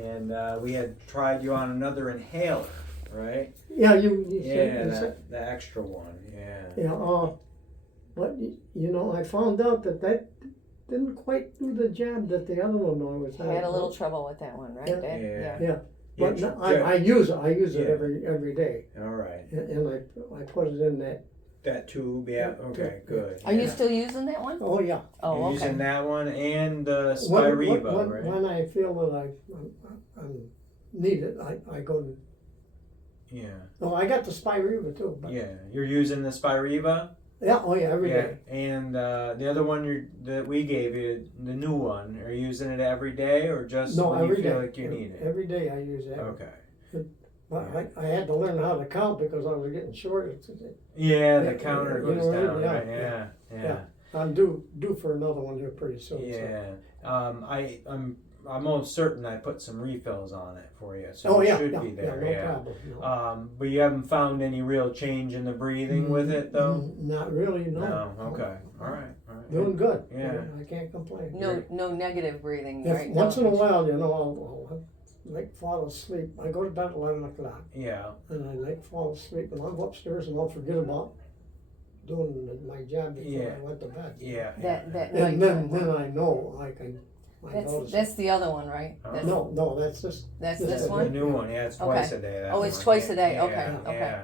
and we had tried you on another inhaler, right? Yeah, you Yeah, said, the extra one. Yeah. yeah, but I found out that didn't quite do the job that the other one was. I had a little trouble with that one, right? Yeah. Yeah. But no, I use it. I use it Yeah. every day, All right. and I put it in that. That tube, yeah. Okay, good. Are you still using that one? Oh yeah. Oh, You're okay. using that one and the Spiriva, right? When I feel that I'm needed, I go to. Yeah. Oh, I got the Spiriva too. But Yeah, you're using the Spiriva. yeah. Oh yeah, every day. And the other one that we gave you, the new one, are you using it every day or just No, when you every feel day. like you need it? Every day I use that. Okay. But I had to learn how to count because I was getting shorter. Yeah, the Yeah, counter you goes know, down, yeah, right? yeah. Yeah. I'm due for another one here pretty soon. Yeah. I'm almost certain I put some refills on it for you, so Oh it yeah, should yeah, be there. yeah, no problem. No. But you haven't found any real change in the breathing with it, though. Not really. No. No. Okay. All right. Doing good. Yeah. I can't complain. No negative breathing, If right? once No. in a while, I'll like fall asleep. I go to bed at 11 o'clock, Yeah. and I like fall asleep, and I'll go upstairs and I'll forget about doing my job before Yeah. I went to bed. Yeah. That And night. then I know I can. I notice That's the other one, right? Oh. That's, no, that's just. That's this this is The one? new one, yeah, it's twice a day. That Oh, it's one. twice a day, Yeah, okay, yeah. okay.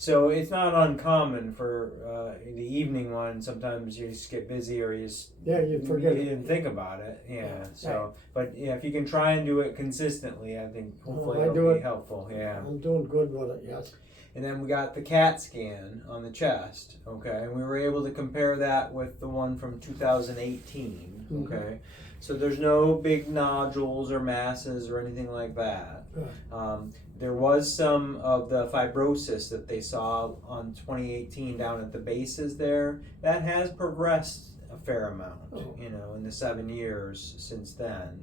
So it's not uncommon for the evening one. Sometimes you just get busy or you forget you it. didn't think about it. Yeah. Yeah. So, but yeah, if you can try and do it consistently, I think hopefully I it'll do be it. helpful. Yeah. I'm doing good with it. Yes. And then we got the CAT scan on the chest. Okay, and we were able to compare that with the one from 2018. Mhm. Okay. So there's no big nodules or masses or anything like that. Good. There was some of the fibrosis that they saw on 2018 down at the bases there. That has progressed a fair amount, in the 7 years since then.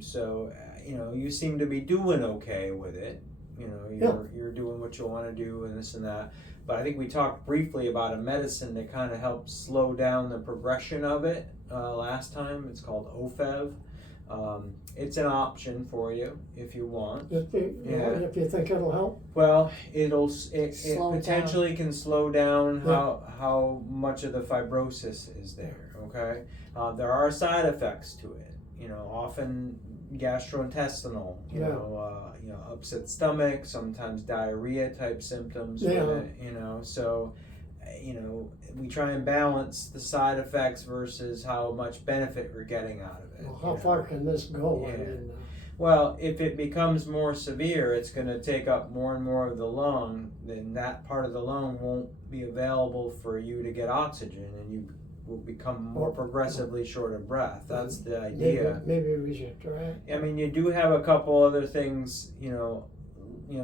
So, you seem to be doing okay with it. You're doing what you want to do and this and that. But I think we talked briefly about a medicine that kind of helps slow down the progression of it last time. It's called OFEV. It's an option for you if you want. If you think it'll help. Well, it Slow it potentially can slow down Yeah. how much of the fibrosis is there. Okay, there are side effects to it. Often gastrointestinal. Upset stomach, sometimes diarrhea type symptoms. Yeah. With it, so. We try and balance the side effects versus how much benefit we're getting out of it. Well, how far can this go? Yeah. I mean, Well, if it becomes more severe, it's going to take up more and more of the lung, then that part of the lung won't be available for you to get oxygen, and you will become more progressively short of breath. That's the idea. Maybe we should try it. I mean, you do have a couple other things,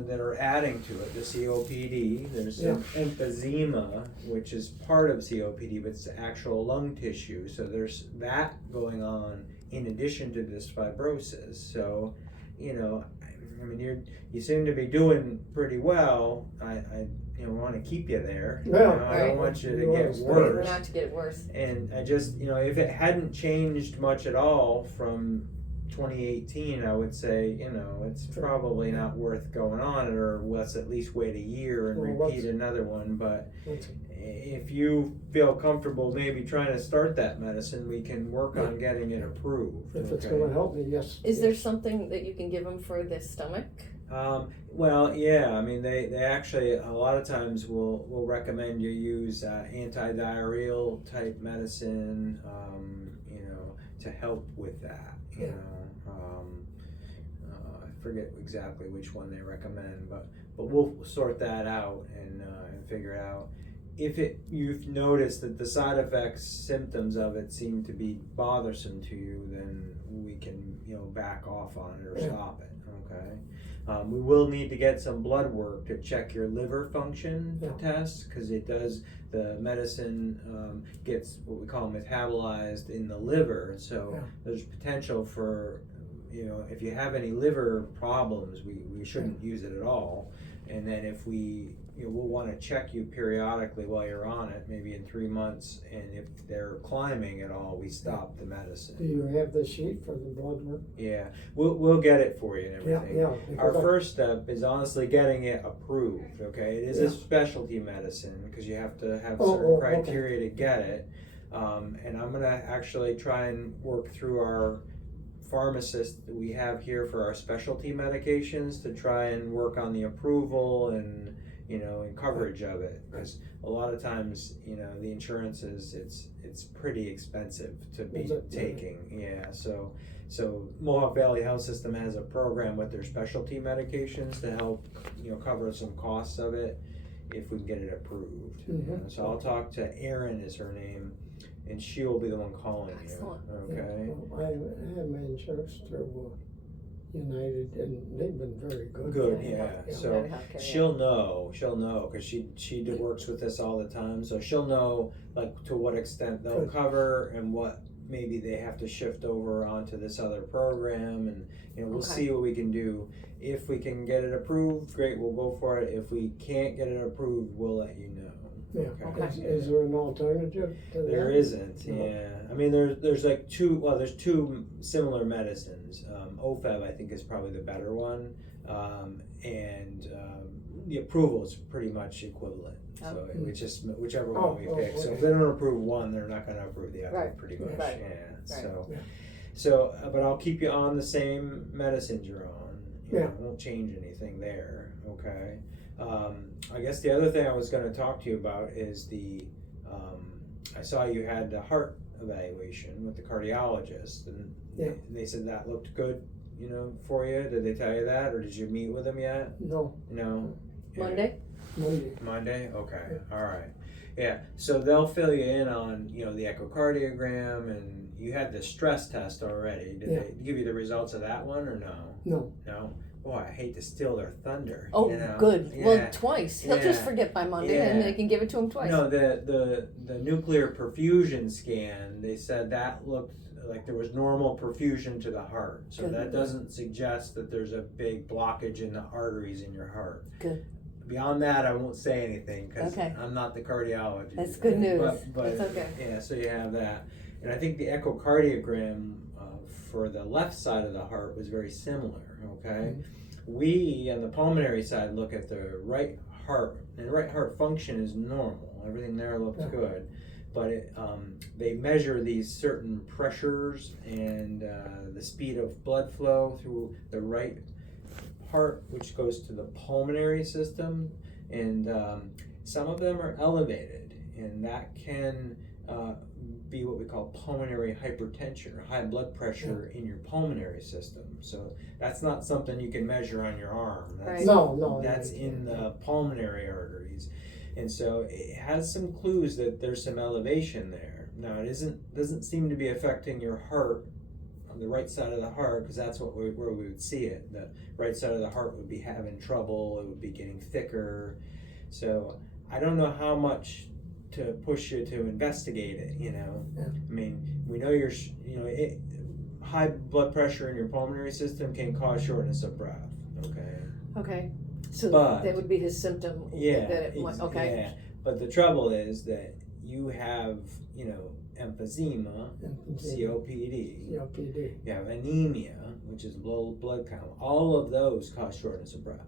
that are adding to it. The COPD, there's some emphysema, which is part of COPD, but it's actual lung tissue. So there's that going on in addition to this fibrosis. So, you seem to be doing pretty well. I want to keep you there. Yeah, I don't want you to get worse. Not to get worse. And I just, if it hadn't changed much at all from 2018, I would say, it's probably not worth going on, or let's at least wait a year and repeat another one. But if you feel comfortable maybe trying to start that medicine, we can work on getting it approved. If it's going to help me, yes. Is there something that you can give them for the stomach? Well, yeah. I mean, they actually a lot of times will recommend you use anti-diarrheal type medicine, to help with that. I forget exactly which one they recommend, but we'll sort that out and figure it out. If you've noticed that the side effects, symptoms of it seem to be bothersome to you, then we can back off on it or stop it. Okay. We will need to get some blood work to check your liver function test, because it does. The medicine gets what we call metabolized in the liver, so there's potential for, if you have any liver problems, we shouldn't use it at all. And then if we'll want to check you periodically while you're on it, maybe in 3 months, and if they're climbing at all, we stop the medicine. Do you have the sheet for the blood work? Yeah, we'll get it for you and everything. Yeah. Our because first step is honestly getting it approved, okay? It is a Yeah. specialty medicine because you have to have Oh, certain okay. criteria to get it. And I'm gonna actually try and work through our pharmacist that we have here for our specialty medications to try and work on the approval and and coverage of it, because a lot of times the insurance it's pretty expensive to be Is it? taking. Yeah, so Mohawk Valley Health System has a program with their specialty medications to help cover some costs of it if we can get it approved. Mhm. So I'll talk to Erin, is her name, and she will be the one calling Excellent. you. Okay. Well, I have my insurance through United, and they've been very good. Good, yeah. So United Healthcare, she'll know because she works with us all the time. So she'll know like to what extent they'll Good. cover and what maybe they have to shift over onto this other program, and we'll Okay. see what we can do. If we can get it approved, great, we'll go for it. If we can't get it approved, we'll let you know. Yeah. Okay. Is there an alternative to that? There isn't, No. yeah. I mean, there's like there's two similar medicines. OFEV, I think, is probably the better one, and the approval is pretty much equivalent. So Oh. it's just whichever Oh, one we oh, pick. So if okay. they don't approve one, they're not going to approve the other, Right. pretty much. Right. Yeah. Right. Yeah. So, but I'll keep you on the same medicines you're on. Yeah. Won't change anything there. Okay. I guess the other thing I was going to talk to you about is I saw you had a heart evaluation with the cardiologist, and Yeah. they said that looked good, for you. Did they tell you that, or did you meet with them yet? No, No. Yeah. Monday? Monday? Okay. All right. Yeah. So they'll fill you in on, the echocardiogram, and you had the stress test already. Did Yeah. they give you the results of that one or no? no. No? Boy, I hate to steal their thunder. Oh, good. Yeah. Well, twice. He'll just Yeah. forget by Monday, and Yeah. they can give it to him twice. No, the nuclear perfusion scan, they said that looked like there was normal perfusion to the heart. So Good. that doesn't suggest that there's a big blockage in the arteries in your heart. Good. Beyond that, I won't say anything because Okay. I'm not the cardiologist. That's good news. But That's okay. yeah, so you have that. And I think the echocardiogram for the left side of the heart was very similar, okay? We, on the pulmonary side, look at the right heart, and the right heart function is normal. Everything there looks Yeah. good. But they measure these certain pressures and the speed of blood flow through the right heart, which goes to the pulmonary system, and some of them are elevated, and that can be what we call pulmonary hypertension or high blood pressure in your pulmonary system. So that's not something you can measure on your arm. That's, Right. No. that's in the pulmonary arteries, and so it has some clues that there's some elevation there. Now it doesn't seem to be affecting your heart on the right side of the heart, because that's where we would see it. The right side of the heart would be having trouble. It would be getting thicker. So I don't know how much to push you to investigate it. Yeah. I mean, we know high blood pressure in your pulmonary system can cause shortness of breath. Okay. Okay. So But- that would be his symptom. Yeah. That it might, okay. Yeah. But the trouble is that you have, emphysema, COPD. COPD. You have anemia, which is low blood count. All of those cause shortness of breath.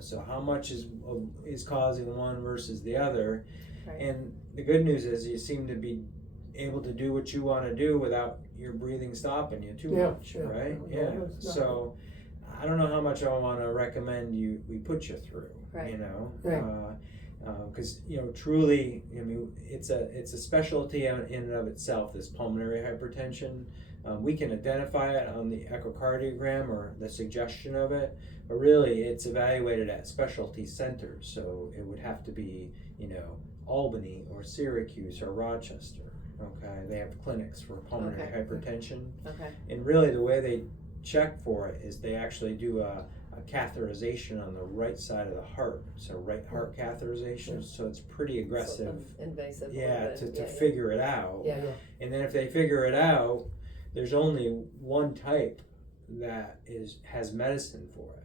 So how much is causing one versus the other? Right. And the good news is you seem to be able to do what you want to do without your breathing stopping you too much, right? No, Yeah. it's not. So I don't know how much I want to recommend we put you through. Right. Right. Because truly, it's a specialty in and of itself. This pulmonary hypertension, we can identify it on the echocardiogram or the suggestion of it, but really it's evaluated at specialty centers. So it would have to be, Albany or Syracuse or Rochester. Okay, they have clinics for pulmonary Okay. hypertension, Okay. and really the way they check for it is they actually do a catheterization on the right side of the heart, so right heart catheterization. So it's pretty aggressive. So invasive. a little Yeah, bit. to figure it out. Yeah. And then if they figure it out, there's only one type that has medicine for it.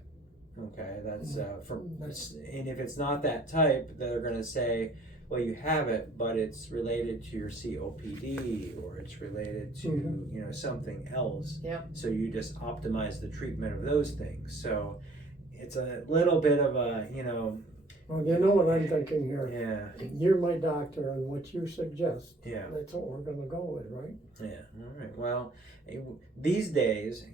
Okay, that's and if it's not that type, they're going to say, well, you have it, but it's related to your COPD or it's related to something else. Yeah. So you just optimize the treatment of those things. So it's a little bit of a Well, you know what I'm thinking here? yeah. You're my doctor, and what you suggest, Yeah. that's what we're gonna go with, right? Yeah. All right. Well, these days,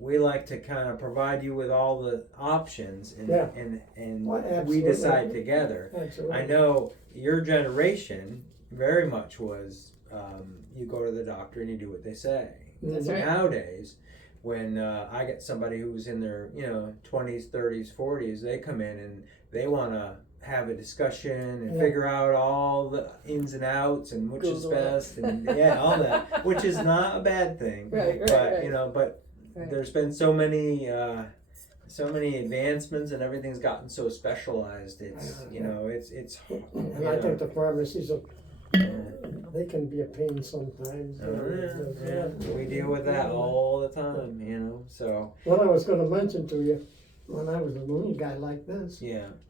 we like to kind of provide you with all the options, and Yeah. and Well, we absolutely. decide together. Absolutely. I know your generation very much was you go to the doctor and you do what they say. That's right. Nowadays, when I get somebody who's in their 20s, 30s, 40s, they come in and they want to have a discussion and figure out all the ins and outs and which is Google best and all that, which is not a bad thing. Right, But but Right. there's been so many advancements and everything's gotten so specialized. It's it's And I think the pharmacies are, they can be a pain sometimes. we deal with that all the time, so What I was gonna mention to you, when I was a little guy like this,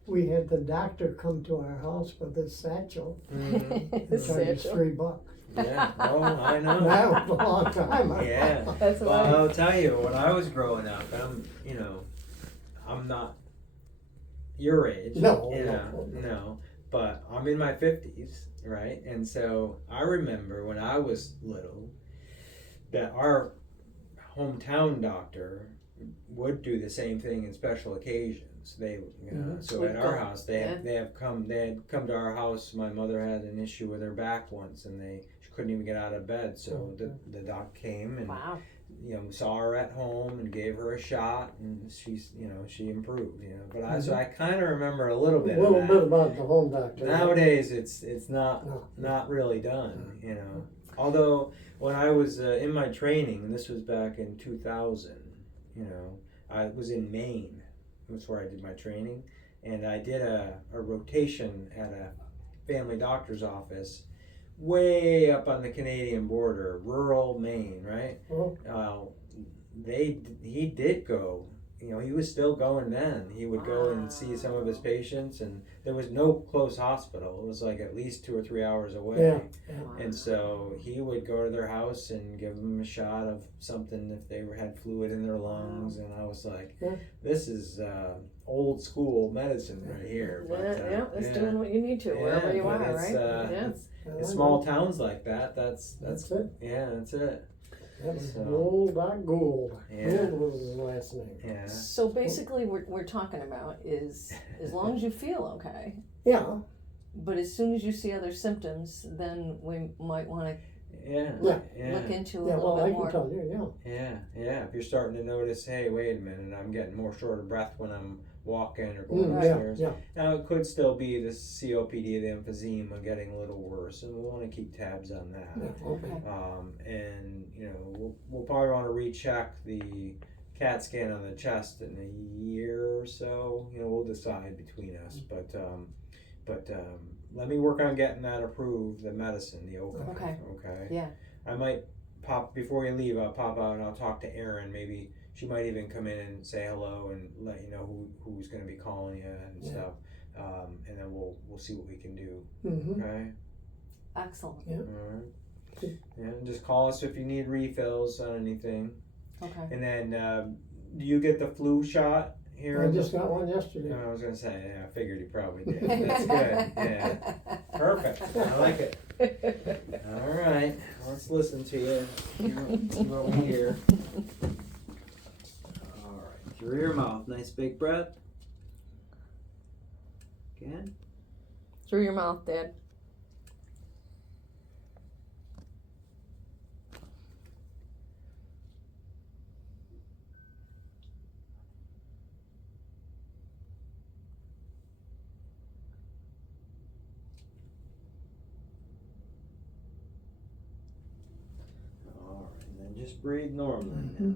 we had the doctor come to our house with his satchel and charge us Satchel. $3. yeah. Oh, I know. That was a long time. Yeah. That's Well, right. I'll tell you, when I was growing up, I'm not your age. No, no. But I'm in my 50s, right? And so I remember when I was little that our hometown doctor would do the same thing in special occasions. They so Would at our go, house they had come to our house. My mother had an issue with her back once, and she couldn't even get out of bed. So the doc came and Wow. saw her at home and gave her a shot, and she improved. But so I kind of remember a little bit. A little of bit that. about the home doctor. Nowadays, it's not No. not really done. Although when I was in my training, and this was back in 2000. I was in Maine. That's where I did my training, and I did a rotation at a family doctor's office way up on the Canadian border, rural Maine, right? Oh. He did go. He was still going then. He would go and see some of his patients, and there was no close hospital. It was like at least 2 or 3 hours away. Yeah. And so he would go to their house and give them a shot of something if they had fluid in their lungs. And I was like, this is old school medicine right here. But, It's doing what you need to wherever you are, but right? in small towns like that, that's it. yeah, that's it. That was So- Gold. Yeah. Gold was his last name. Yeah. So basically, what we're talking about is as long as you feel okay, Yeah. but as soon as you see other symptoms, then we might want to Yeah. look into a Yeah, little well, I bit can more. tell you, yeah. Yeah. If you're starting to notice, hey, wait a minute, I'm getting more short of breath when I'm walking or going Yeah, upstairs. yeah. Now it could still be the COPD, the emphysema getting a little worse, and we'll want to keep tabs on that. Yeah, okay. And we'll probably want to recheck the CAT scan on the chest in a year or so. We'll decide between us, but let me work on getting that approved, the medicine, the OPA. Okay. Yeah. I might before you leave. I'll pop out and I'll talk to Erin. Maybe she might even come in and say hello and let you know who's going to be calling you and stuff. And then we'll see what we can do. Mm-hmm. Okay. Excellent. Yeah. All right. Yeah. And just call us if you need refills on anything. Okay. And then, do you get the flu shot here? I just got one yesterday. I was gonna say. Yeah, I figured you probably did. That's good. Yeah. Perfect. I like it. All right. Let's listen to you. See what we hear. All right. Through your mouth. Nice big breath. Again. Through your mouth, Dad. All right. And then just breathe normally Mm-hmm. now.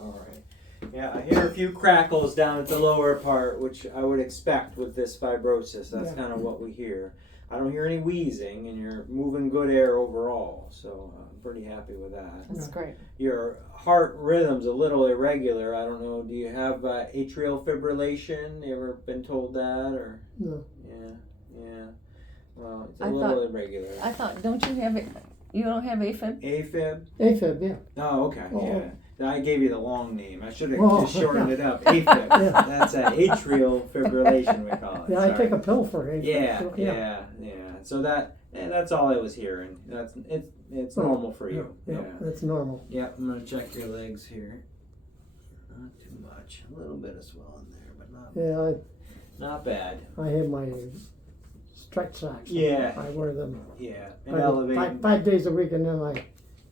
All right. Yeah, I hear a few crackles down at the lower part, which I would expect with this fibrosis. That's kind of what we hear. I don't hear any wheezing, and you're moving good air overall, so I'm pretty happy with that. That's great. Your heart rhythm's a little irregular. I don't know. Do you have atrial fibrillation? You ever been told that, or? No. Yeah. Well, it's a little irregular. I thought, don't you have it? You don't have AFib? AFib? AFib, yeah. Oh, okay. Oh. Yeah. I gave you the long name. I should have Oh, just shortened yeah. it up. AFib. Yeah. That's atrial fibrillation, we call it. Yeah, I Sorry. take a pill for AFib. Yeah. So that's all I was hearing. It's normal for you. Yeah, that's normal. Yeah, I'm gonna check your legs here. Not too much. A little bit of swelling there, but not bad. I have my stretch socks. Yeah. I wear them. Yeah. And elevate. 5 days a week, and then I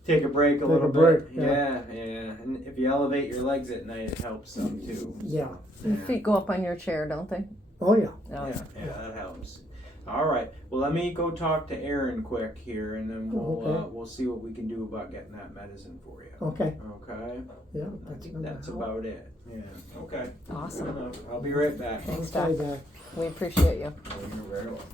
Take a break a little break, bit. Yeah. And if you elevate your legs at night, it helps some too. Yeah. Your feet go up on your chair, don't they? Oh yeah. Oh. Yeah, that helps. All right. Well, let me go talk to Aaron quick here, and then we'll see what we can do about getting that medicine for you. Okay. Okay. Yeah. I think that's about it. Yeah. Okay. Awesome. I'll be right back. Thanks, Okay, Doc. Doc. We appreciate you. You're very welcome.